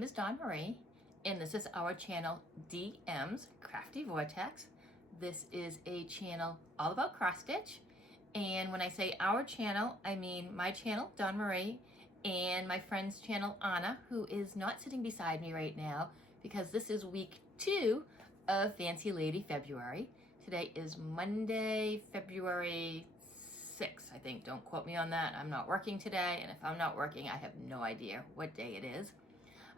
name is Dawn Marie, and this is our channel DM's Crafty Vortex. This is a channel all about cross stitch, and when I say our channel, I mean my channel, Dawn Marie, and my friend's channel, Anna, who is not sitting beside me right now because this is week 2 of Fancy Lady February. Today is Monday, February 6th, I think. Don't quote me on that. I'm not working today, and if I'm not working, I have no idea what day it is.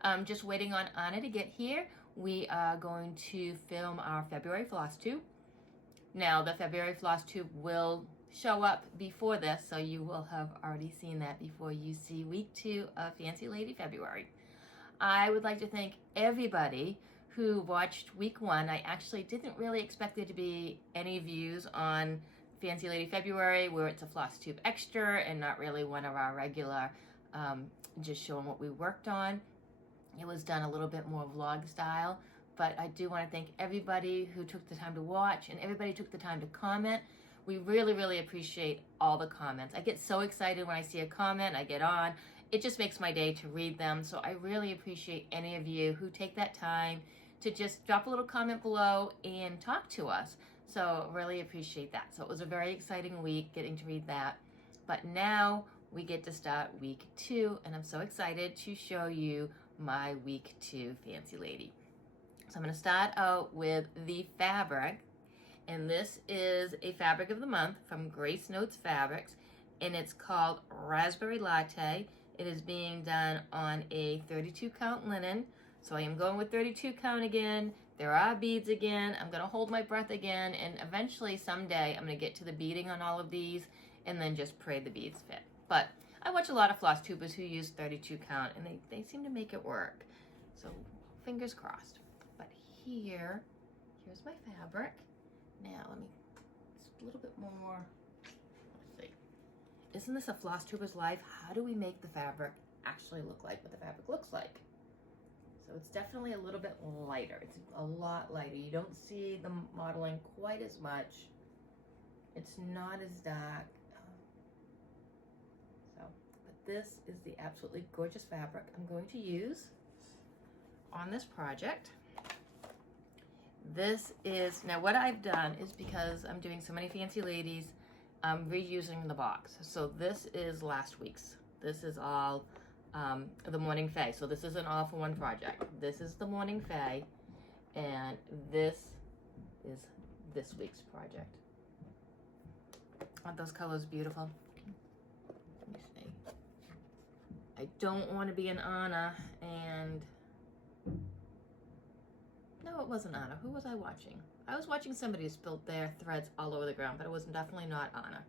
I'm just waiting on Anna to get here. We are going to film our February Flosstube. Now, the February Flosstube will show up before this, so you will have already seen that before you see week 2 of Fancy Lady February. I would like to thank everybody who watched week 1. I actually didn't really expect there to be any views on Fancy Lady February, where it's a Flosstube extra and not really one of our regular, just showing what we worked on. It was done a little bit more vlog style, but I do want to thank everybody who took the time to watch and everybody who took the time to comment. We really, really appreciate all the comments. I get so excited when I see a comment, I get on. It just makes my day to read them, so I really appreciate any of you who take that time to just drop a little comment below and talk to us. So really appreciate that. So it was a very exciting week getting to read that. But now we get to start week 2, and I'm so excited to show you my week 2 Fancy Lady. So I'm going to start out with the fabric, and this is a fabric of the month from Grace Notes Fabrics, and it's called Raspberry Latte. It is being done on a 32 count linen. So I am going with 32 count again. There are beads again. I'm gonna hold my breath again, and eventually someday I'm gonna get to the beading on all of these and then just pray the beads fit. But I watch a lot of floss tubers who use 32 count, and they seem to make it work. So fingers crossed. But here's my fabric. Now let me, it's a little bit more, let's see. Isn't this a floss tuber's life? How do we make the fabric actually look like what the fabric looks like? So it's definitely a little bit lighter. It's a lot lighter. You don't see the modeling quite as much. It's not as dark. But this is the absolutely gorgeous fabric I'm going to use on this project. This is, now what I've done is, because I'm doing so many Fancy Ladies, I'm reusing the box. So this is last week's. This is all the Morning Fae. So this isn't all for one project. This is the Morning Fae, and this is this week's project. Aren't those colors beautiful? Let me see. I don't want to be an Anna, and no, it wasn't Anna. Who was I watching? I was watching somebody who spilled their threads all over the ground, but it was definitely not Anna.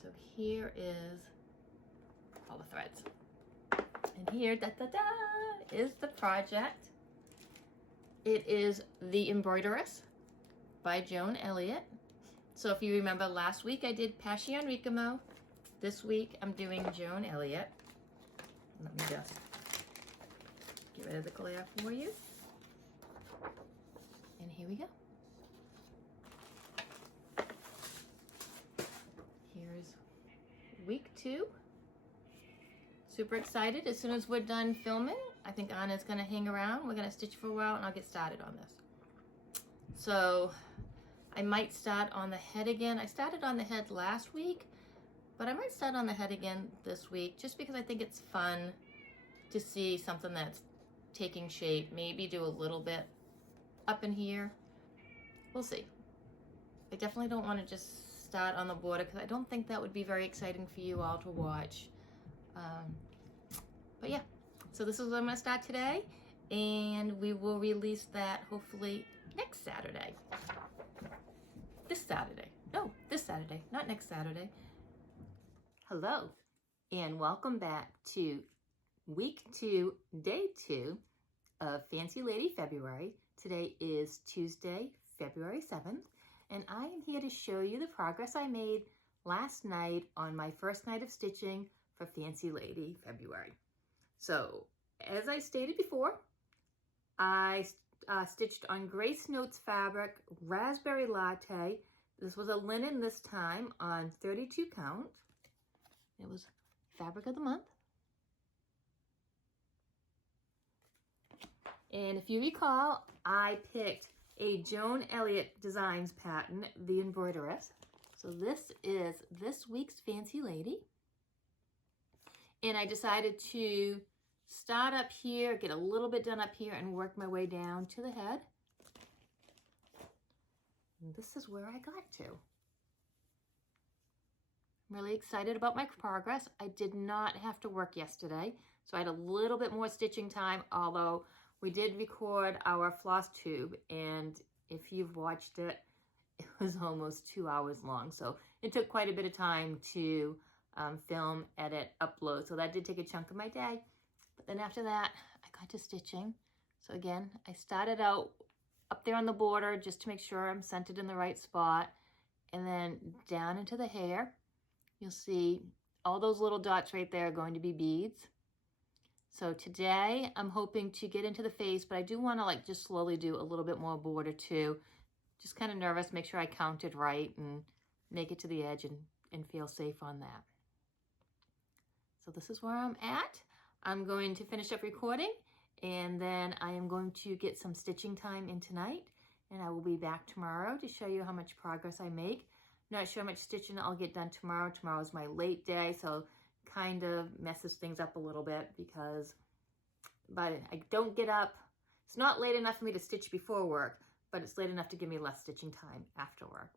So here is all the threads. And here, is the project. It is The Embroideress by Joan Elliott. So if you remember, last week I did Passion Ricamo. This week I'm doing Joan Elliott. Let me just get rid of the glare for you. And here we go. Here's week 2. Super excited. As soon as we're done filming, I think Anna's gonna hang around. We're gonna stitch for a while and I'll get started on this. So I might start on the head again. I started on the head last week, but I might start on the head again this week, just because I think it's fun to see something that's taking shape. Maybe do a little bit up in here. We'll see. I definitely don't want to just start on the border, because I don't think that would be very exciting for you all to watch. But yeah, so this is what I'm going to start today, and we will release that hopefully next Saturday. This Saturday. No, this Saturday, not next Saturday. Hello, and welcome back to week 2, day 2 of Fancy Lady February. Today is Tuesday, February 7th, and I am here to show you the progress I made last night on my first night of stitching for Fancy Lady February. So, as I stated before, I stitched on Grace Notes Fabric, Raspberry Latte. This was a linen this time on 32 count. It was fabric of the month. And if you recall, I picked a Joan Elliott Designs pattern, the embroideress. So this is this week's Fancy Lady. And I decided to start up here, get a little bit done up here, and work my way down to the head. And this is where I got to. I'm really excited about my progress. I did not have to work yesterday, so I had a little bit more stitching time, although we did record our Flosstube, and if you've watched it, it was almost 2 hours long. So it took quite a bit of time to film, edit, upload. So that did take a chunk of my day. But then after that, I got to stitching. So again, I started out up there on the border just to make sure I'm centered in the right spot. And then down into the hair. You'll see all those little dots right there are going to be beads. So today I'm hoping to get into the face, but I do want to just slowly do a little bit more border too. Just kind of nervous, make sure I counted right and make it to the edge and feel safe on that. So this is where I'm at. I'm going to finish up recording, and then I am going to get some stitching time in tonight, and I will be back tomorrow to show you how much progress I make. Not sure how much stitching I'll get done tomorrow. Tomorrow is my late day, so kind of messes things up a little bit because I don't get up. It's not late enough for me to stitch before work, but it's late enough to give me less stitching time after work.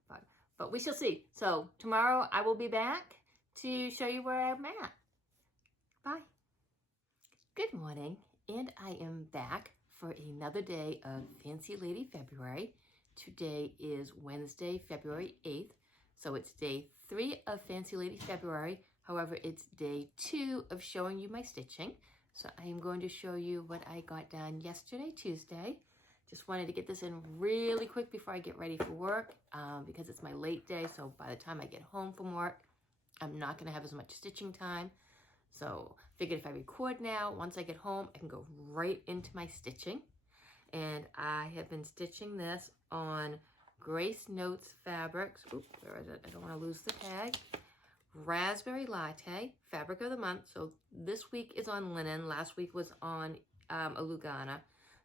But we shall see. So tomorrow I will be back to show you where I'm at. Bye. Good morning, and I am back for another day of Fancy Lady February. Today is Wednesday, February 8th. So it's day 3 of Fancy Lady February. However, it's day 2 of showing you my stitching. So I am going to show you what I got done yesterday, Tuesday. Just wanted to get this in really quick before I get ready for work because it's my late day. So by the time I get home from work, I'm not going to have as much stitching time. So figured if I record now, once I get home, I can go right into my stitching. And I have been stitching this on Grace Notes Fabrics. Oops, where is it? I don't want to lose the tag. Raspberry Latte, Fabric of the Month. So this week is on linen. Last week was on a Lugana.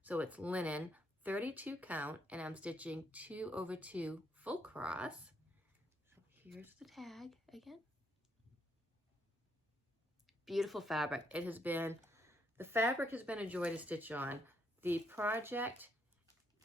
So it's linen, 32 count, and I'm stitching 2/2 full cross. So here's the tag again. Beautiful fabric. It has been, the fabric has been a joy to stitch on. The project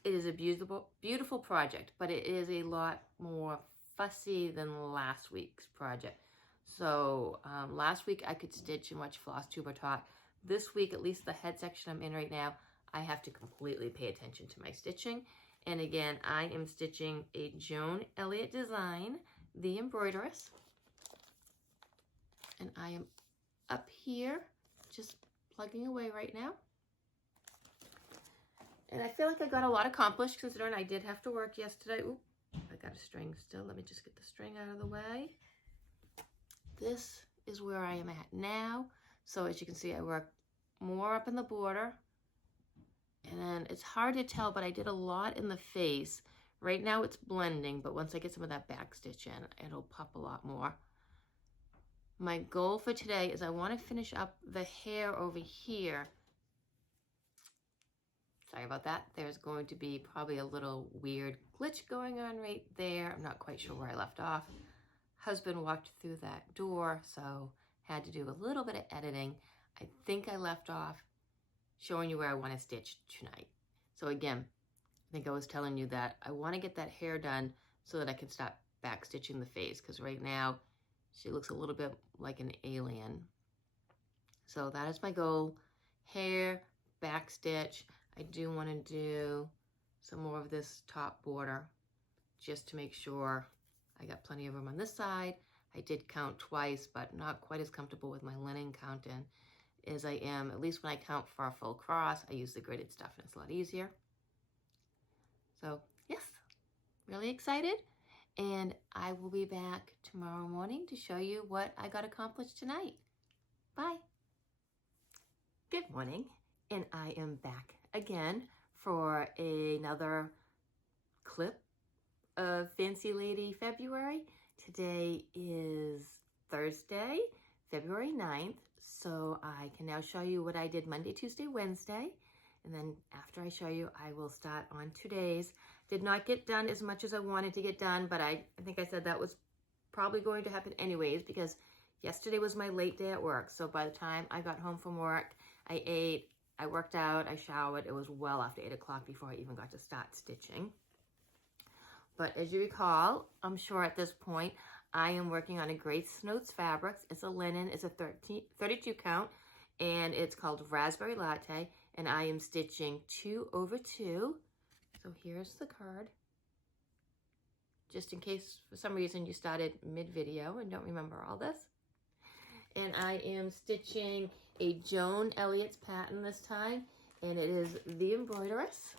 is a beautiful project, but it is a lot more fussy than last week's project. So last week I could stitch and watch Flosstube or talk. This week, at least the head section I'm in right now, I have to completely pay attention to my stitching. And again, I am stitching a Joan Elliott design, the embroideress. And I am up here just plugging away right now. And I feel like I got a lot accomplished considering I did have to work yesterday. Oop, I got a string still. Let me just get the string out of the way. This is where I am at now. So as you can see, I work more up in the border. And then it's hard to tell, but I did a lot in the face. Right now it's blending, but once I get some of that back stitch in, it'll pop a lot more. My goal for today is I want to finish up the hair over here. Sorry about that. There's going to be probably a little weird glitch going on right there. I'm not quite sure where I left off. Husband walked through that door, so had to do a little bit of editing. I think I left off showing you where I want to stitch tonight. So again, I think I was telling you that I want to get that hair done so that I can stop back stitching the face, because right now she looks a little bit like an alien. So that is my goal. Hair, back stitch. I do want to do some more of this top border just to make sure I got plenty of room on this side. I did count twice, but not quite as comfortable with my linen counting as I am, at least when I count for a full cross. I use the gridded stuff and it's a lot easier. So yes, really excited. And I will be back tomorrow morning to show you what I got accomplished tonight. Bye. Good morning, and I am back again for another clip of Fancy Lady February. Today is Thursday, February 9th, so I can now show you what I did Monday, Tuesday, Wednesday. And then after I show you, I will start on today's. Did not get done as much as I wanted to get done, but I think I said that was probably going to happen anyways because yesterday was my late day at work. So by the time I got home from work, I ate, I worked out, I showered. It was well after 8 o'clock before I even got to start stitching. But as you recall, I'm sure at this point, I am working on a Grace Notes Fabrics. It's a linen, it's a 32 count, and it's called Raspberry Latte, and I am stitching 2/2. So here's the card. Just in case for some reason you started mid-video and don't remember all this. And I am stitching a Joan Elliott's pattern this time, and it is the Embroideress.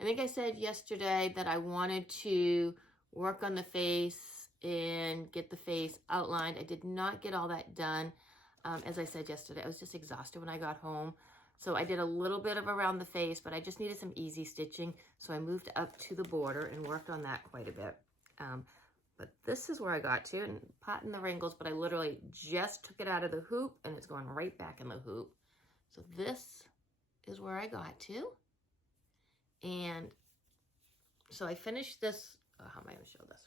I think I said yesterday that I wanted to work on the face and get the face outlined. I did not get all that done. As I said yesterday, I was just exhausted when I got home. So I did a little bit of around the face, but I just needed some easy stitching. So I moved up to the border and worked on that quite a bit. But this is where I got to, and pardon the wrinkles, but I literally just took it out of the hoop and it's going right back in the hoop. So this is where I got to. And so I finished this. Oh, how am I going to show this?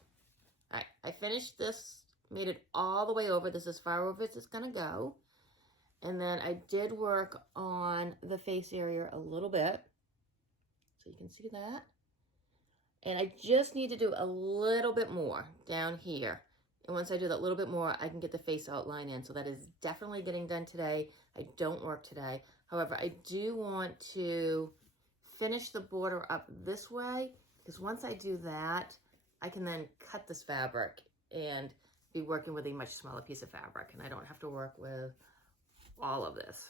All right, I finished this, made it all the way over. This is as far over as it's going to go. And then I did work on the face area a little bit. So you can see that. And I just need to do a little bit more down here. And once I do that little bit more, I can get the face outline in. So that is definitely getting done today. I don't work today. However, I do want to finish the border up this way, because once I do that, I can then cut this fabric and be working with a much smaller piece of fabric, and I don't have to work with all of this.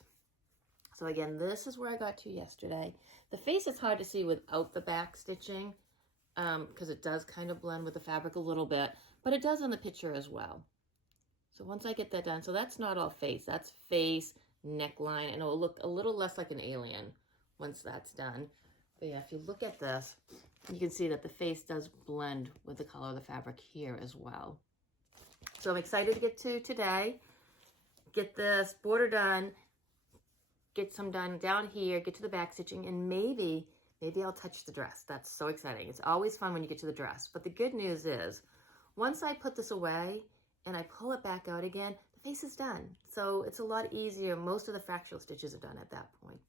So again, this is where I got to yesterday. The face is hard to see without the back stitching because it does kind of blend with the fabric a little bit, but it does on the picture as well. So once I get that done, so that's not all face, that's face, neckline, and it will look a little less like an alien once that's done. But yeah, if you look at this, you can see that the face does blend with the color of the fabric here as well. So I'm excited to get to today, get this border done, get some done down here, get to the back stitching, and maybe I'll touch the dress. That's so exciting. It's always fun when you get to the dress. But the good news is, once I put this away and I pull it back out again, the face is done. So it's a lot easier. Most of the fractional stitches are done at that point.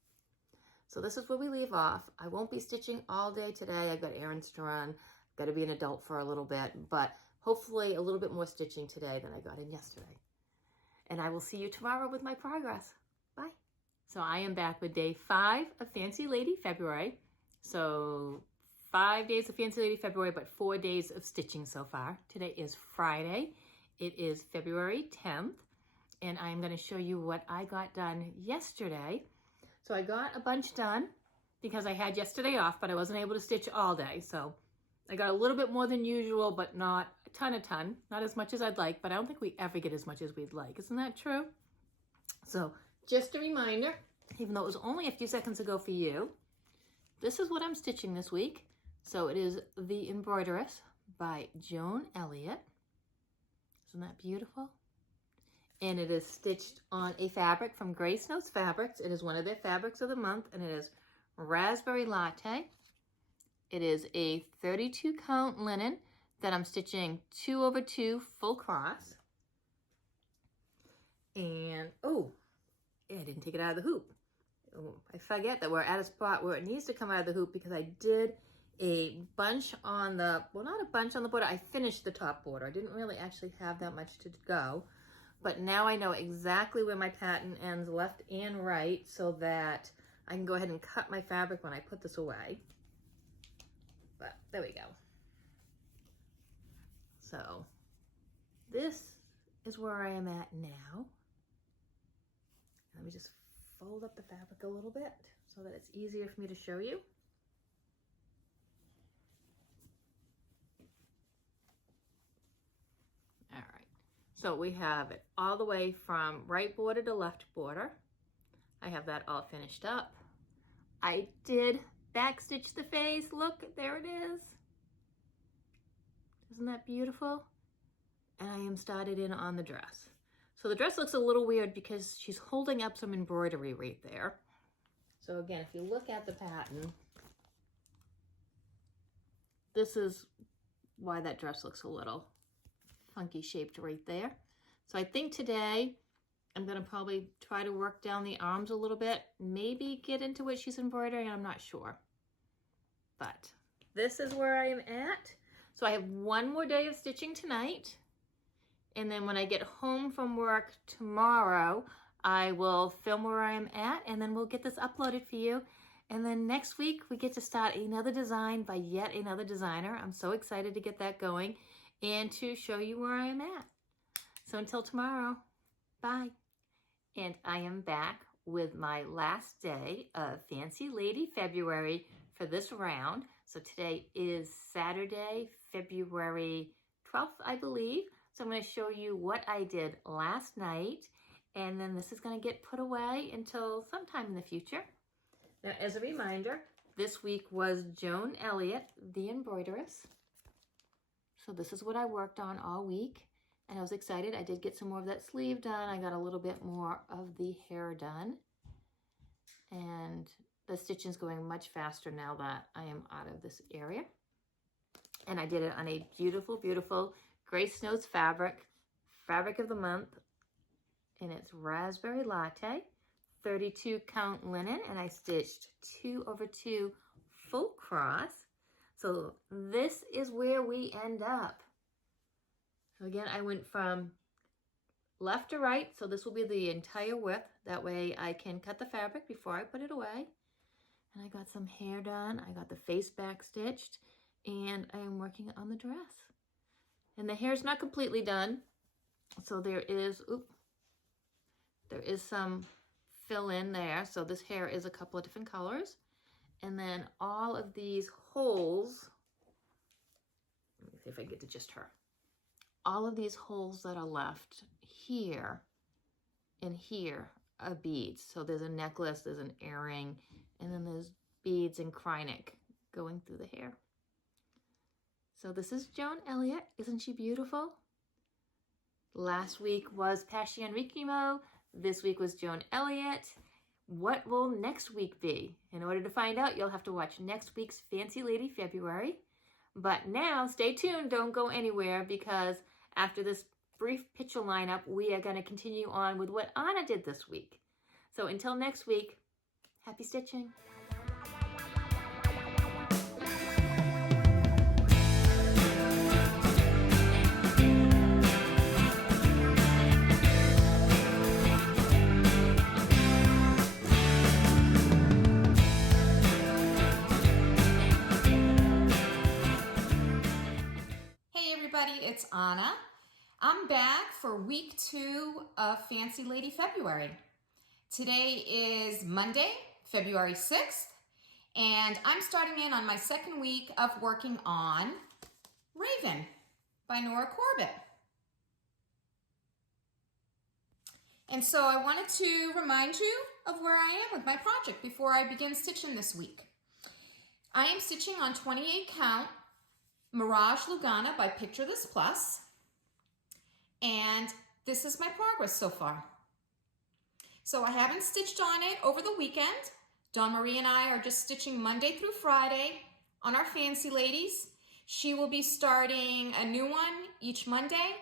So this is where we leave off. I won't be stitching all day today. I've got errands to run. I've got to be an adult for a little bit, but hopefully a little bit more stitching today than I got in yesterday. And I will see you tomorrow with my progress. Bye. So I am back with day 5 of Fancy Lady February. So 5 days of Fancy Lady February, but 4 days of stitching so far. Today is Friday. It is February 10th, and I'm going to show you what I got done yesterday. So I got a bunch done because I had yesterday off, but I wasn't able to stitch all day. So I got a little bit more than usual, but not a ton, not as much as I'd like, but I don't think we ever get as much as we'd like. Isn't that true? So just a reminder, even though it was only a few seconds ago for you, this is what I'm stitching this week. So it is The Embroideress by Joan Elliott. Isn't that beautiful? And it is stitched on a fabric from Grace Notes Fabrics. It is one of their fabrics of the month, and it is Raspberry Latte. It is a 32 count linen that I'm stitching 2/2 full cross. And, oh, I didn't take it out of the hoop. Oh, I forget that we're at a spot where it needs to come out of the hoop because I did a bunch on the, well, not a bunch on the border. I finished the top border. I didn't really actually have that much to go. But now I know exactly where my pattern ends left and right so that I can go ahead and cut my fabric when I put this away. But there we go. So this is where I am at now. Let me just fold up the fabric a little bit so that it's easier for me to show you. All right. So we have it all the way from right border to left border. I have that all finished up. I did backstitch the face. Look, there it is. Isn't that beautiful? And I am started in on the dress. So the dress looks a little weird because she's holding up some embroidery right there. So again, if you look at the pattern, this is why that dress looks a little funky shaped right there. So I think today I'm going to probably try to work down the arms a little bit, maybe get into what she's embroidering, I'm not sure. But this is where I am at. So I have one more day of stitching tonight. And then when I get home from work tomorrow, I will film where I am at, and then we'll get this uploaded for you. And then next week, we get to start another design by yet another designer. I'm so excited to get that going and to show you where I am at. So until tomorrow, bye. And I am back with my last day of Fancy Lady February for this round. So today is Saturday, February 12th, I believe. So I'm going to show you what I did last night, and then this is going to get put away until sometime in the future. Now, as a reminder, this week was Joan Elliott, the embroideress. So this is what I worked on all week, and I was excited. I did get some more of that sleeve done. I got a little bit more of the hair done, and the stitching is going much faster now that I am out of this area. And I did it on a beautiful, beautiful Grace Notes fabric of the month, and it's Raspberry Latte, 32 count linen, and I stitched 2/2 full cross. So this is where we end up. So again, I went from left to right, so this will be the entire width. That way I can cut the fabric before I put it away. And I got some hair done, I got the face back stitched, and I am working on the dress. And the hair's not completely done, so there is some fill in there. So this hair is a couple of different colors. And then all of these holes, let me see if I get to just her. All of these holes that are left here and here are beads. So there's a necklace, there's an earring, and then there's beads and krynic going through the hair. So this is Joan Elliott. Isn't she beautiful? Last week was Passion Rikimo. This week was Joan Elliott. What will next week be? In order to find out, you'll have to watch next week's Fancy Lady February. But now, stay tuned. Don't go anywhere, because after this brief picture lineup, we are going to continue on with what Anna did this week. So until next week, happy stitching. It's Anna. I'm back for week 2 of Fancy Lady February. Today is Monday, February 6th, and I'm starting in on my second week of working on Raven by Nora Corbett. And so I wanted to remind you of where I am with my project before I begin stitching this week. I am stitching on 28 count Mirage Lugana by Picture This Plus, and this is my progress so far. So I haven't stitched on it over the weekend. Dawn Marie and I are just stitching Monday through Friday on our Fancy Ladies. She will be starting a new one each Monday,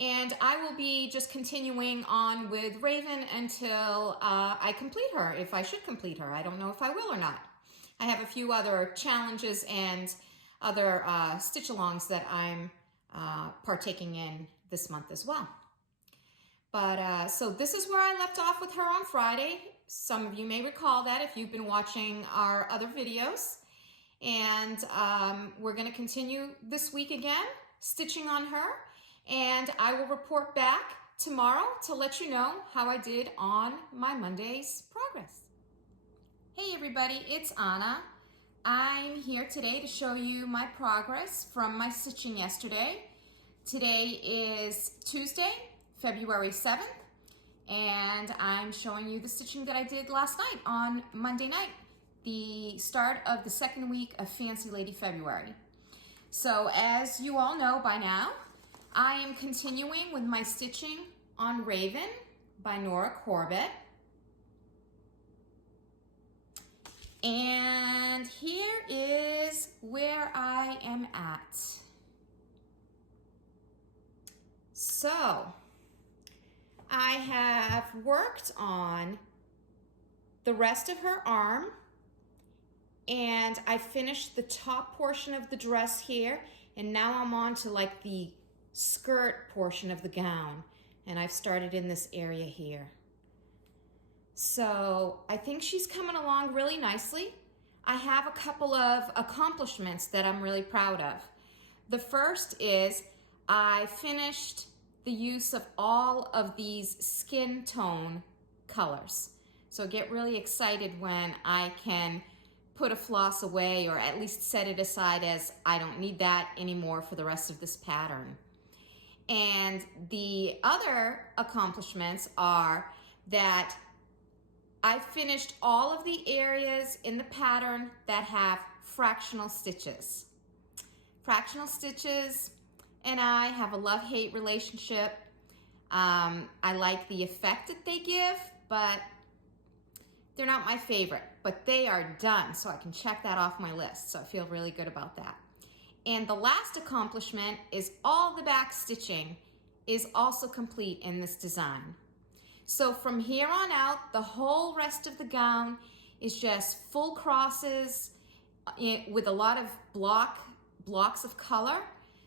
and I will be just continuing on with Raven until I complete her, if I should complete her. I don't know if I will or not. I have a few other challenges and other stitch-alongs that I'm partaking in this month as well. But so this is where I left off with her on Friday. Some of you may recall that if you've been watching our other videos. And we're going to continue this week again, stitching on her. And I will report back tomorrow to let you know how I did on my Monday's progress. Hey everybody, it's Anna. I'm here today to show you my progress from my stitching yesterday. Today is Tuesday, February 7th, and I'm showing you the stitching that I did last night on Monday night, the start of the second week of Fancy Lady February. So as you all know by now, I am continuing with my stitching on Raven by Nora Corbett. And here is where I am at. So, I have worked on the rest of her arm, and I finished the top portion of the dress here, and now I'm on to like the skirt portion of the gown, and I've started in this area here. So I think she's coming along really nicely. I have a couple of accomplishments that I'm really proud of. The first is I finished the use of all of these skin tone colors. So get really excited when I can put a floss away, or at least set it aside as I don't need that anymore for the rest of this pattern. And the other accomplishments are that I finished all of the areas in the pattern that have fractional stitches. Fractional stitches and I have a love-hate relationship. I like the effect that they give, but they're not my favorite. But they are done, so I can check that off my list. So I feel really good about that. And the last accomplishment is all the back stitching is also complete in this design. So from here on out, the whole rest of the gown is just full crosses with a lot of blocks of color.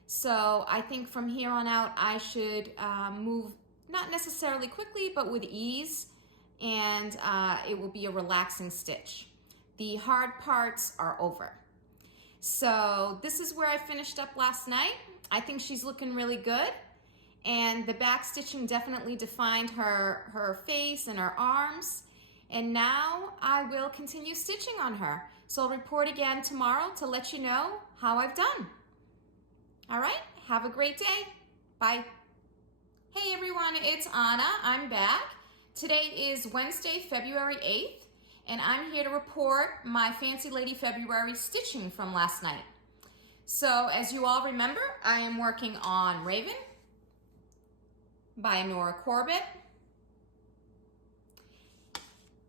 So I think from here on out, I should move not necessarily quickly, but with ease, and it will be a relaxing stitch. The hard parts are over. So this is where I finished up last night. I think she's looking really good. And the back stitching definitely defined her face and her arms. And now I will continue stitching on her. So I'll report again tomorrow to let you know how I've done. All right, have a great day. Bye. Hey everyone, it's Anna. I'm back. Today is Wednesday, February 8th, and I'm here to report my Fancy Lady February stitching from last night. So as you all remember, I am working on Raven by Nora Corbett.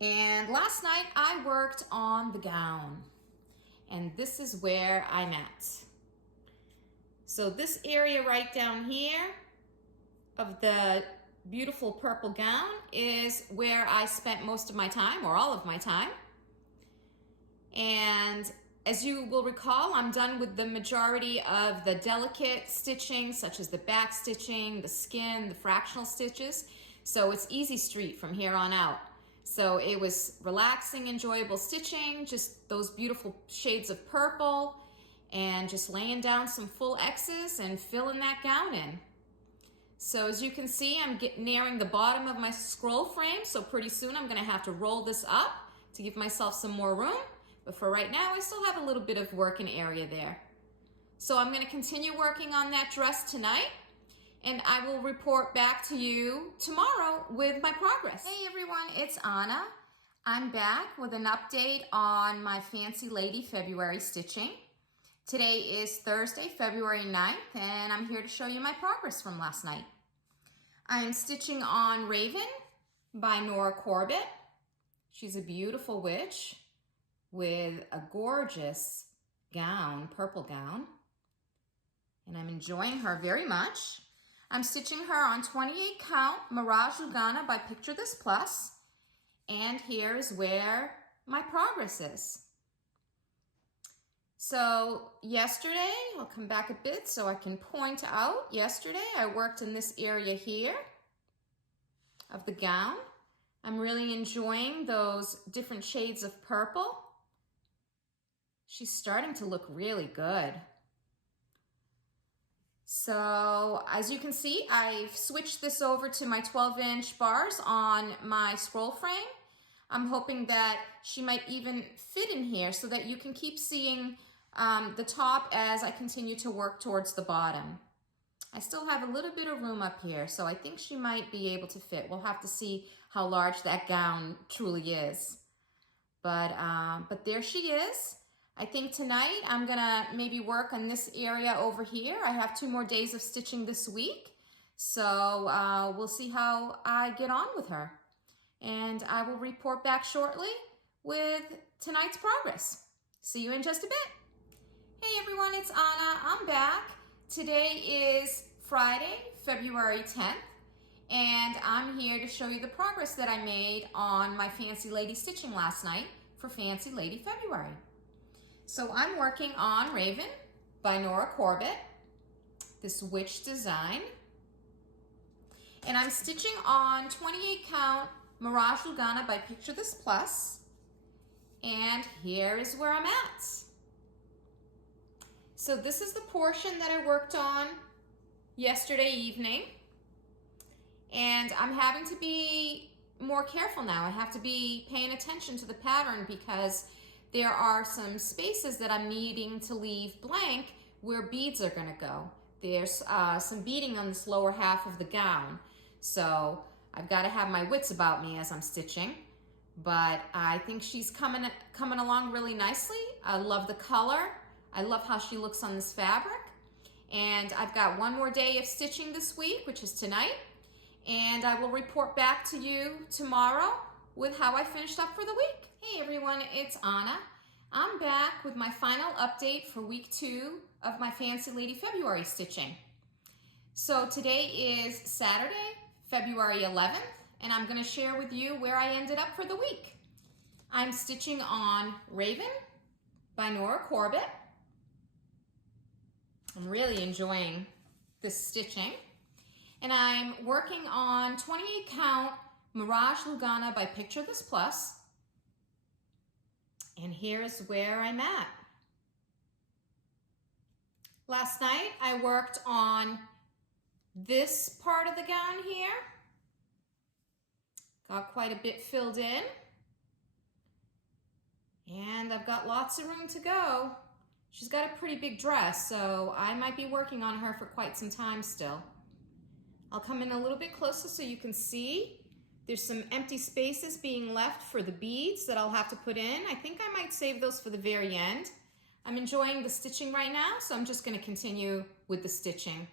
And last night I worked on the gown, and this is where I'm at. So this area right down here of the beautiful purple gown is where I spent most of my time, or all of my time. And as you will recall, I'm done with the majority of the delicate stitching, such as the back stitching, the skin, the fractional stitches. So it's easy street from here on out. So it was relaxing, enjoyable stitching, just those beautiful shades of purple, and just laying down some full X's and filling that gown in. So as you can see, I'm nearing the bottom of my scroll frame, so pretty soon I'm gonna have to roll this up to give myself some more room. But for right now, I still have a little bit of working area there. So I'm gonna continue working on that dress tonight, and I will report back to you tomorrow with my progress. Hey everyone, it's Anna. I'm back with an update on my Fancy Lady February stitching. Today is Thursday, February 9th, and I'm here to show you my progress from last night. I'm stitching on Raven by Nora Corbett. She's a beautiful witch with a gorgeous gown, purple gown, and I'm enjoying her very much. I'm stitching her on 28 count Mirage Lugana by Picture This Plus, and here's where my progress is. So yesterday, I'll come back a bit so I can point out, yesterday I worked in this area here of the gown. I'm really enjoying those different shades of purple. She's starting to look really good. So as you can see, I've switched this over to my 12-inch bars on my scroll frame. I'm hoping that she might even fit in here so that you can keep seeing the top as I continue to work towards the bottom. I still have a little bit of room up here, so I think she might be able to fit. We'll have to see how large that gown truly is. But there she is. I think tonight I'm gonna maybe work on this area over here. I have 2 more days of stitching this week, So we'll see how I get on with her. And I will report back shortly with tonight's progress. See you in just a bit. Hey everyone, it's Anna. I'm back. Today is Friday, February 10th, and I'm here to show you the progress that I made on my Fancy Lady stitching last night for Fancy Lady February. So I'm working on Raven by Nora Corbett, this witch design, and I'm stitching on 28 count Mirage Lugana by Picture This Plus, and here is where I'm at. So this is the portion that I worked on yesterday evening, and I'm having to be more careful now. I have to be paying attention to the pattern because there are some spaces that I'm needing to leave blank where beads are going to go. There's some beading on this lower half of the gown, so I've got to have my wits about me as I'm stitching, but I think she's coming along really nicely. I love the color. I love how she looks on this fabric. And I've got one more day of stitching this week, which is tonight. And I will report back to you tomorrow with how I finished up for the week. Hey everyone, it's Anna. I'm back with my final update for week 2 of my Fancy Lady February stitching. So today is Saturday, February 11th, and I'm going to share with you where I ended up for the week. I'm stitching on Raven by Nora Corbett. I'm really enjoying this stitching. And I'm working on 28 count Mirage Lugana by Picture This Plus. And here's where I'm at. Last night I worked on this part of the gown here. Got quite a bit filled in. And I've got lots of room to go. She's got a pretty big dress, so I might be working on her for quite some time still. I'll come in a little bit closer so you can see. There's some empty spaces being left for the beads that I'll have to put in. I think I might save those for the very end. I'm enjoying the stitching right now, so I'm just going to continue with the stitching.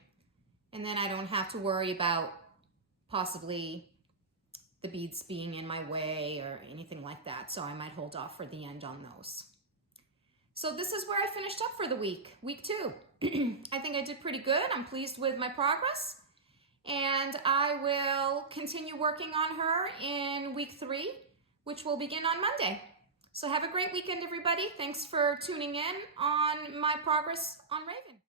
And then I don't have to worry about possibly the beads being in my way or anything like that, so I might hold off for the end on those. So this is where I finished up for the week 2. I think I did pretty good. I'm pleased with my progress, and I will continue working on her in week 3, which will begin on Monday. So have a great weekend, everybody. Thanks for tuning in on my progress on Raven.